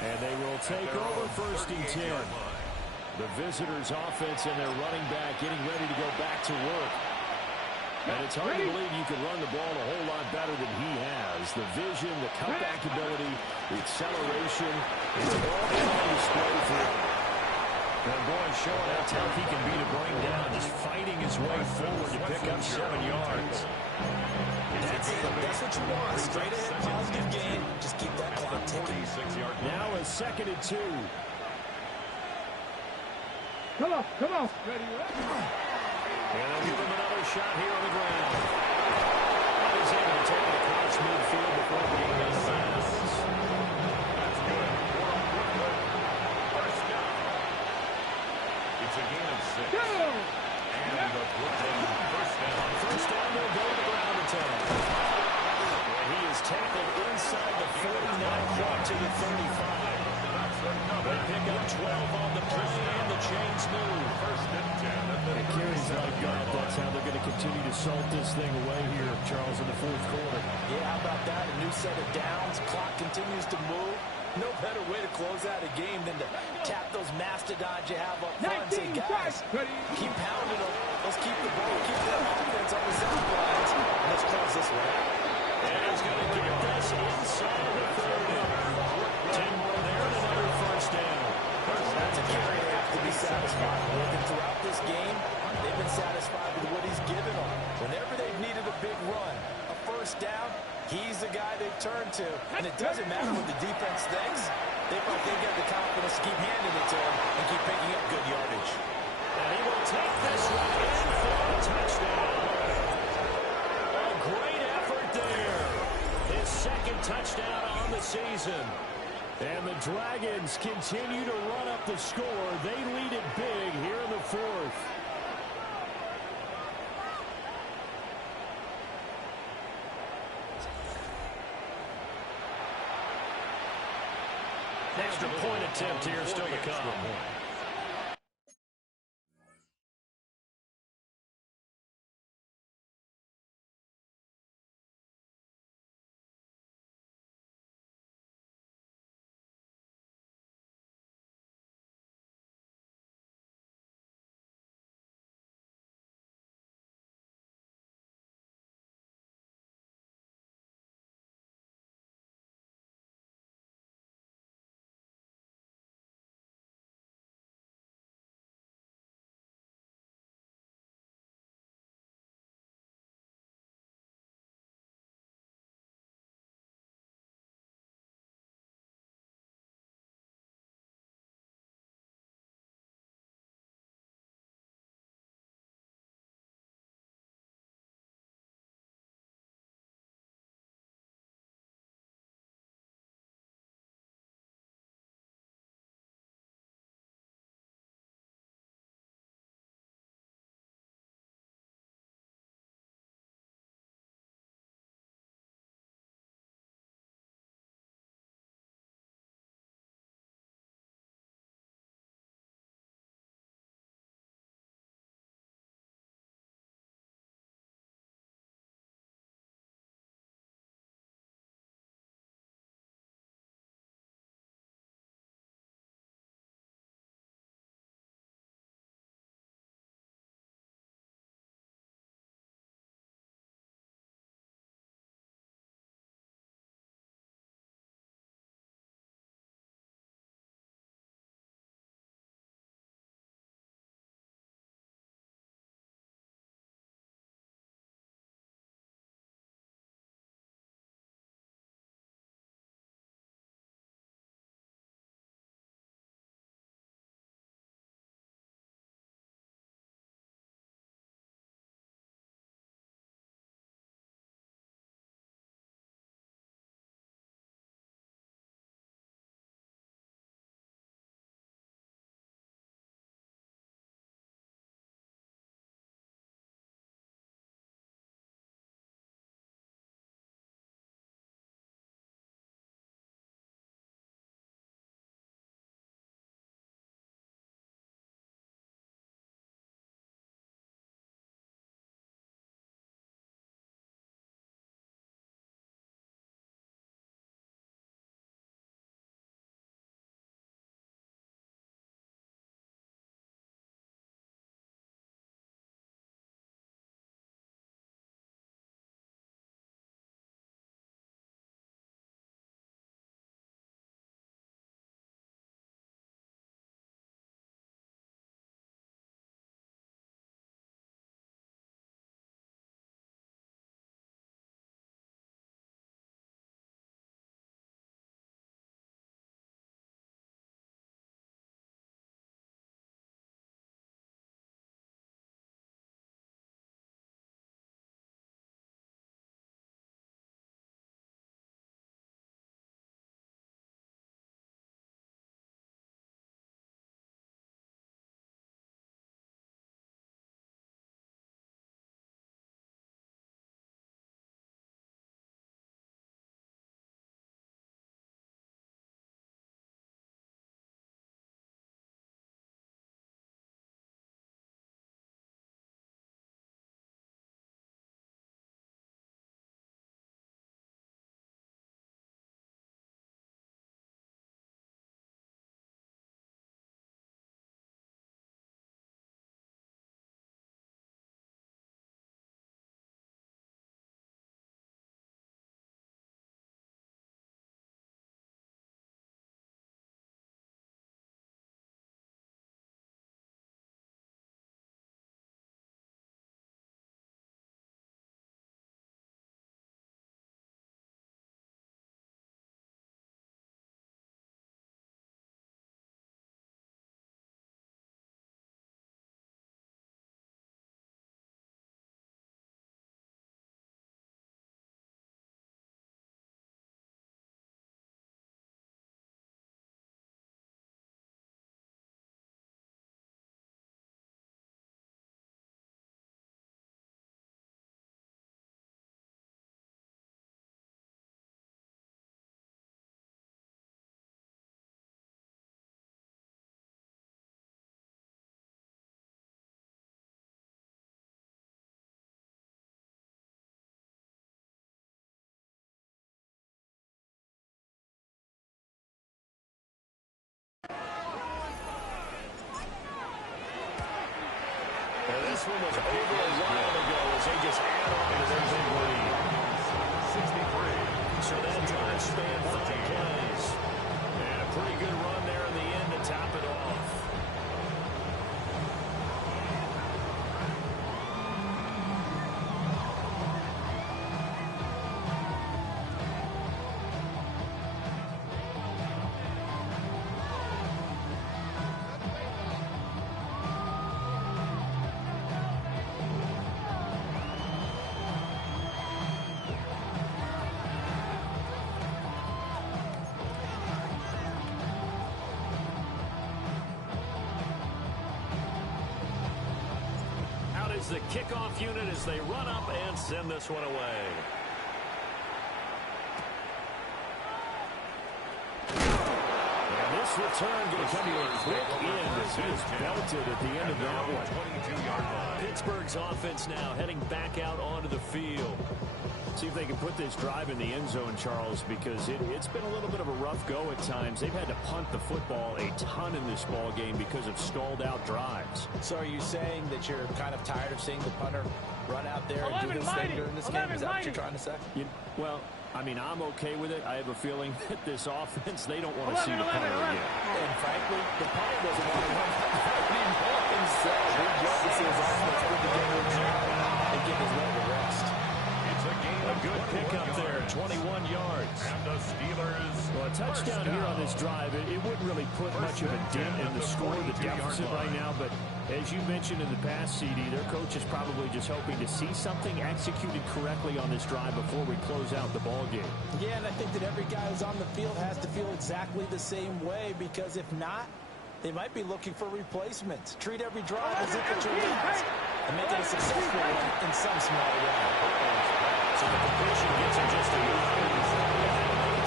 And they will take over 1st and 10. The visitors' offense and their running back getting ready to go back to work. And it's hard to believe you can run the ball a whole lot better than he has. The vision, the cutback ability, the acceleration, it's all on display for him. And boy, showing how tough he can be to bring down, just fighting his way forward to pick up 7 yards. That's it. That's what you want. Straight ahead, positive gain. Just keep that clock ticking. Now a 2nd and 2. Come on, come on. Ready, And they'll give him another shot here on the ground. But he's able to take it across midfield before getting out of bounds. That's good. First down. It's a gain of 6. go! And the Brooklyn first down. First down, they'll go to the ground attack. And he is tackled inside the 49 clock to the 35. They pick up 12 on the play, and the chains move. First and 10. It carries like that. That's how they're going to continue to salt this thing away here, Charles, in the 4th quarter. Yeah, how about that? A new set of downs. Clock continues to move. No better way to close out a game than to tap those mastodons you have up front and say, guys, keep pounding them. Let's keep the ball, keep that offense on the sidelines. Let's close this one out. And he's going to get this inside the 30. 10 more there and another first down. That's a carry they have to be satisfied with. And throughout this game, they've been satisfied with what he's given them. Whenever they've needed a big run, a first down, he's the guy they've turned to. And it doesn't matter what the defense thinks. They've got the confidence to keep handing it to him and keep picking up good yardage. And he will take this one in for a touchdown. A great effort there. His 2nd touchdown on the season. And the Dragons continue to run up the score. They lead it big here in the 4th. Extra point attempt here still to come. This one was over a while ago as they just add on to their big lead. 63. So that drive spanned 5 plays. And a pretty good run there in the end to top it off. The kickoff unit as they run up and send this one away. And this return going to come to a quick end as he is belted at the end of that one. 22-yard line. Pittsburgh's offense now heading back out onto the field. See if they can put this drive in the end zone, Charles, because it's been a little bit of a rough go at times. They've had to punt the football a ton in this ball game because of stalled out drives. So are you saying that you're kind of tired of seeing the punter run out there and do his thing during this game? Is that what you're trying to say? Well, I mean, I'm okay with it. I have a feeling that this offense, they don't want to see the punter again. And frankly, the punter doesn't want to run anymore himself. He'd love to see his offense put together and give his leg a rest. It's a gain A good pickup there, 21 yards. And the Steelers. Well, a touchdown here on this drive, it wouldn't really put much of a dent in the score, the deficit right now. But as you mentioned in the past, CD, their coach is probably just hoping to see something executed correctly on this drive before we close out the ball game. Yeah, and I think that every guy who's on the field has to feel exactly the same way, because if not, they might be looking for replacements. Treat every drive as if it's your last and make it a successful one in some small way. So the completion gets him just a yard.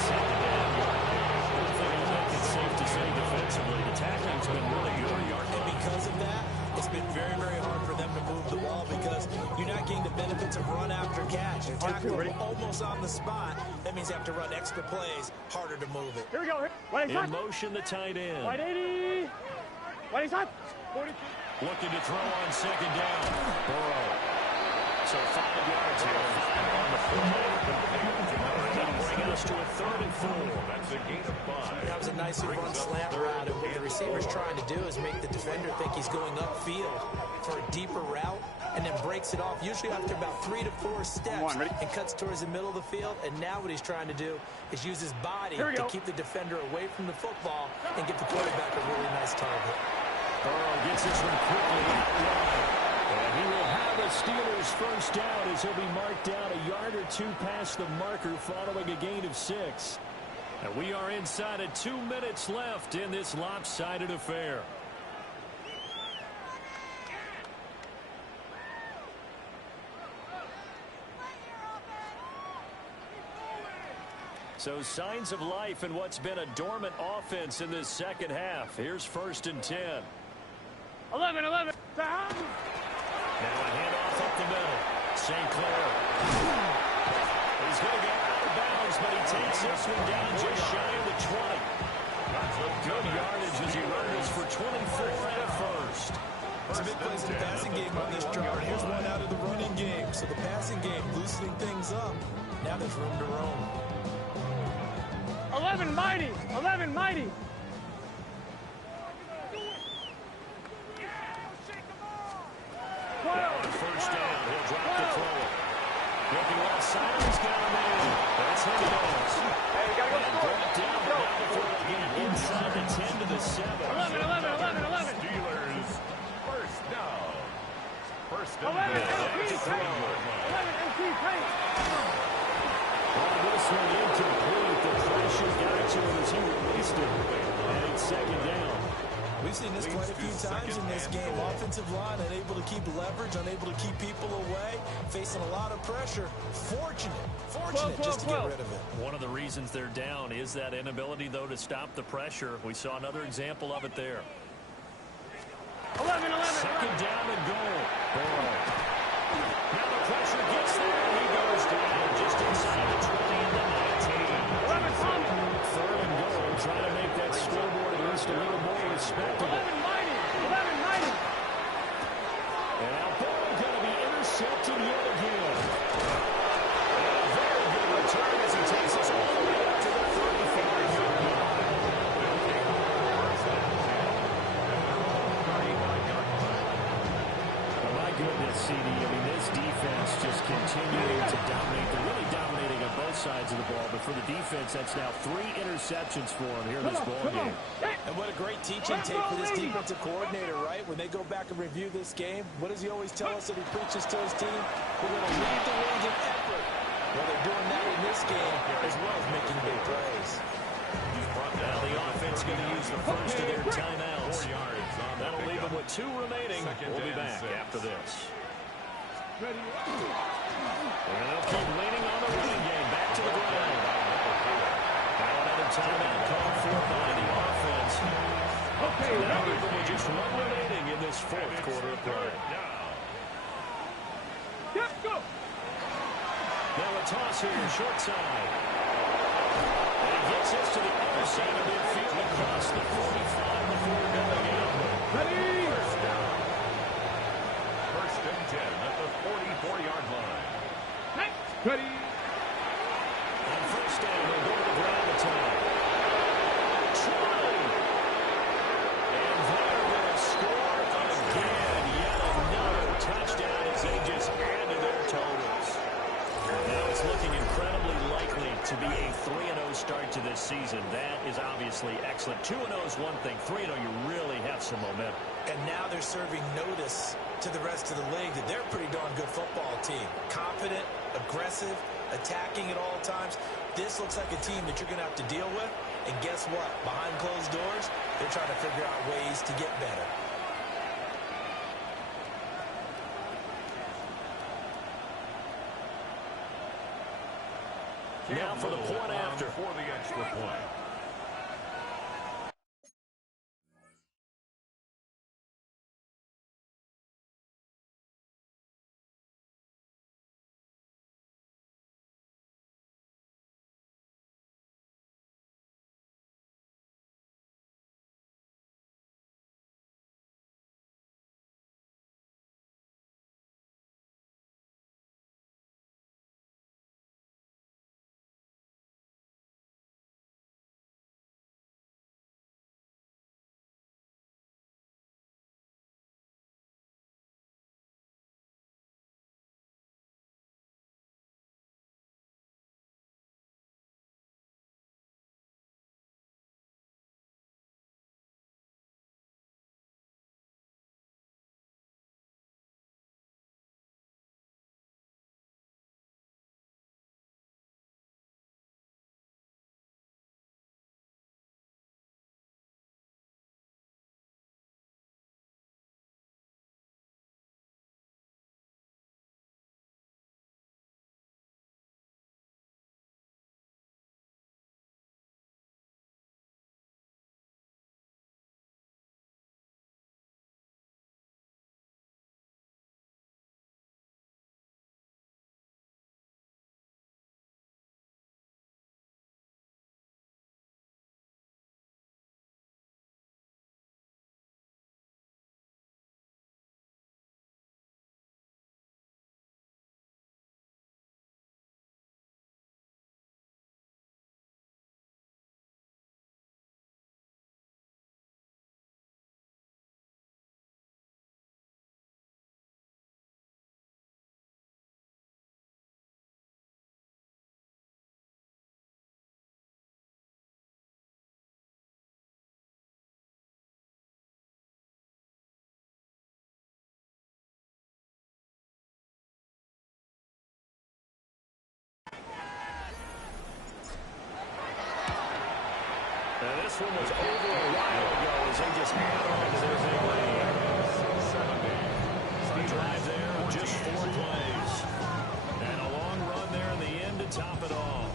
Second down. I think it's safe to say defensively, the tackling's been really good. And because of that, it's been very, very hard for them to move the ball because you're not getting the benefits of run after catch. You're tackling almost on the spot. That means you have to run extra plays, harder to move it. Here we go. In motion, the tight end. White 80. White side. 40. Looking to throw on second down. Burrow. So 5 yards here. 5 on the that'll bring us to a 3rd and 4. That's a gain of 5. That was a nicely run slant route, and what the receiver's trying to do is make the defender think he's going upfield for a deeper route, and then breaks it off, usually after about 3 to 4 steps, and cuts towards the middle of the field. And now what he's trying to do is use his body to keep the defender away from the football and give the quarterback a really nice target. Burrow gets this one quickly out wide. And he will have a Steelers first down as he'll be marked down a yard or 2 past the marker following a gain of 6. And we are inside of 2 minutes left in this lopsided affair. So signs of life in what's been a dormant offense in this second half. Here's 1st and 10. 11. Down. Now a handoff up the middle. St. Clair. He's going to go out of bounds, but he takes this one down just shy of the 20. Good yardage as he runs for 24 and a first. It's a big plays in the passing game on this drive. Here's one out of the running game. So the passing game loosening things up. Now there's room to roam. 11 mighty. 11 mighty. Now on first down, he'll drop the throw. Looking left side, he's got a man. That's Jimenez. And brought down the backfield again inside the 10 to the 7. 11. Steelers. First down. First and 11 10. 11 NC Paint. Well, this one incomplete. The pressure got to him as he released it. And it's second down. We've seen this quite a few times in this game. Offensive line unable to keep leverage, unable to keep people away, facing a lot of pressure. Fortunate just to get rid of it. One of the reasons they're down is that inability, though, to stop the pressure. We saw another example of it there. 11. Second down and goal. Burrow. Now the pressure gets there, and he goes down just inside the 20 and the 19. 11 Thomas. 3rd and goal. Trying to make that scoreboard at least a little more respectable. 11 mighty. And now Burrow sides of the ball, but for the defense, that's now 3 interceptions for them here in this ball game. And what a great teaching tape for this defensive coordinator, right? When they go back and review this game, what does he always tell us that he preaches to his team? We're going to lead the league in effort. Well, they're doing that in this game as well as making big plays. Now the offense going to use the first of their timeouts. That'll leave them with 2 remaining. We'll be back after this. And they'll keep leaning on the running game. Back to the ground. Now another timeout called for by the offense. Now leaving with just 1 remaining in this 4th quarter of play. Now a toss here, short side. And he gets this to the other side of midfield across the 45 before going out. First down. First and 10 at the 44-yard line. Ready. On first down, they'll go to the ground attack. Try. And they're going to score again. Yet another touchdown as they just add to their totals. Now it's looking incredibly likely to be a 3-0 start to this season. That is obviously excellent. 2-0 is one thing. 3-0, you really have some momentum. And now they're serving notice to the rest of the league that they're a pretty darn good football team. Confident, aggressive, attacking at all times. This looks like a team that you're going to have to deal with. And guess what? Behind closed doors, they're trying to figure out ways to get better. Now for the point after. For the extra point. And this one was over a while ago as they just add on to their big lead. The drive there, just 4 plays. And a long run there in the end to top it off.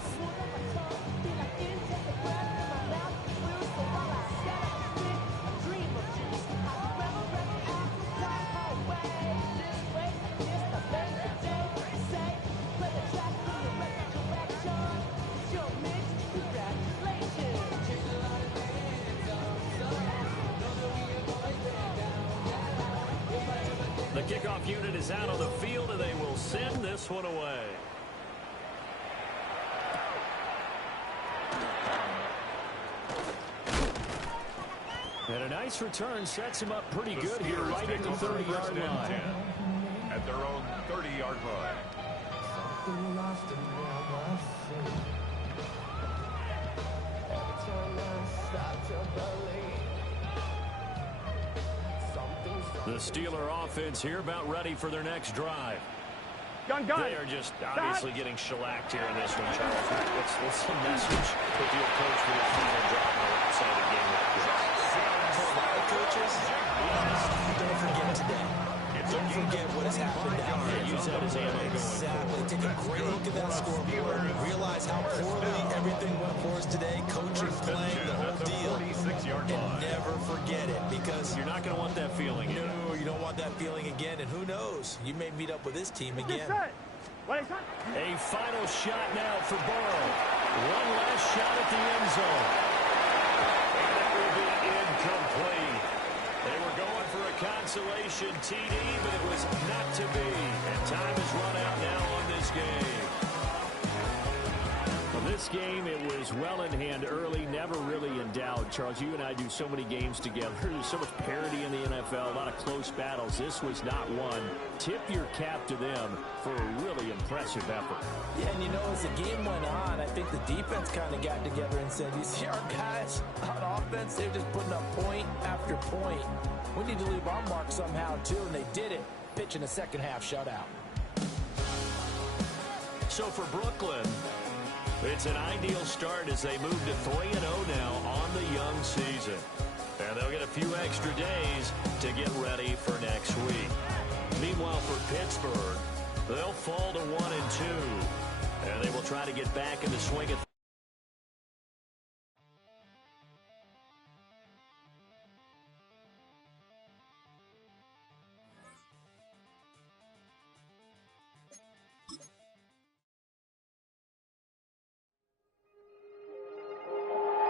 The kickoff unit is out on the field, and they will send this one away. And a nice return sets him up pretty good here right at the 30-yard line. At their own 30-yard line. The Steeler offense here about ready for their next drive. Gun. They are just obviously getting shellacked here in this one, Charles. What's the message with your coach for your final drive on the right side of the game like this? For a lot of coaches, don't forget today. Don't forget what has happened down here. Use that as ammo going. Exactly. Take a great look at that scoreboard. Realize how poorly everything went for us today. Coaching, playing, the whole deal. And never forget it, because You're not going to want that feeling again. no, you don't want that feeling again. And who knows? You may meet up with this team again. A final shot now for Burrow. One last shot at the end zone. And it will be incomplete. They were going for a consolation TD, but it was not to be. And time has run out now on this game. Well, this game, it was well in hand early, never really in doubt. Charles, you and I do so many games together. There's so much parity in the NFL, a lot of close battles. This was not one. Tip your cap to them for a really impressive effort. Yeah, and you know, as the game went on, I think the defense kind of got together and said, you see our guys on offense, they're just putting up point after point. We need to leave our mark somehow, too, and they did it, pitching a second-half shutout. So for Brooklyn, it's an ideal start as they move to 3-0 now on the young season. And they'll get a few extra days to get ready for next week. Meanwhile, for Pittsburgh, they'll fall to 1-2. And they will try to get back in the swing of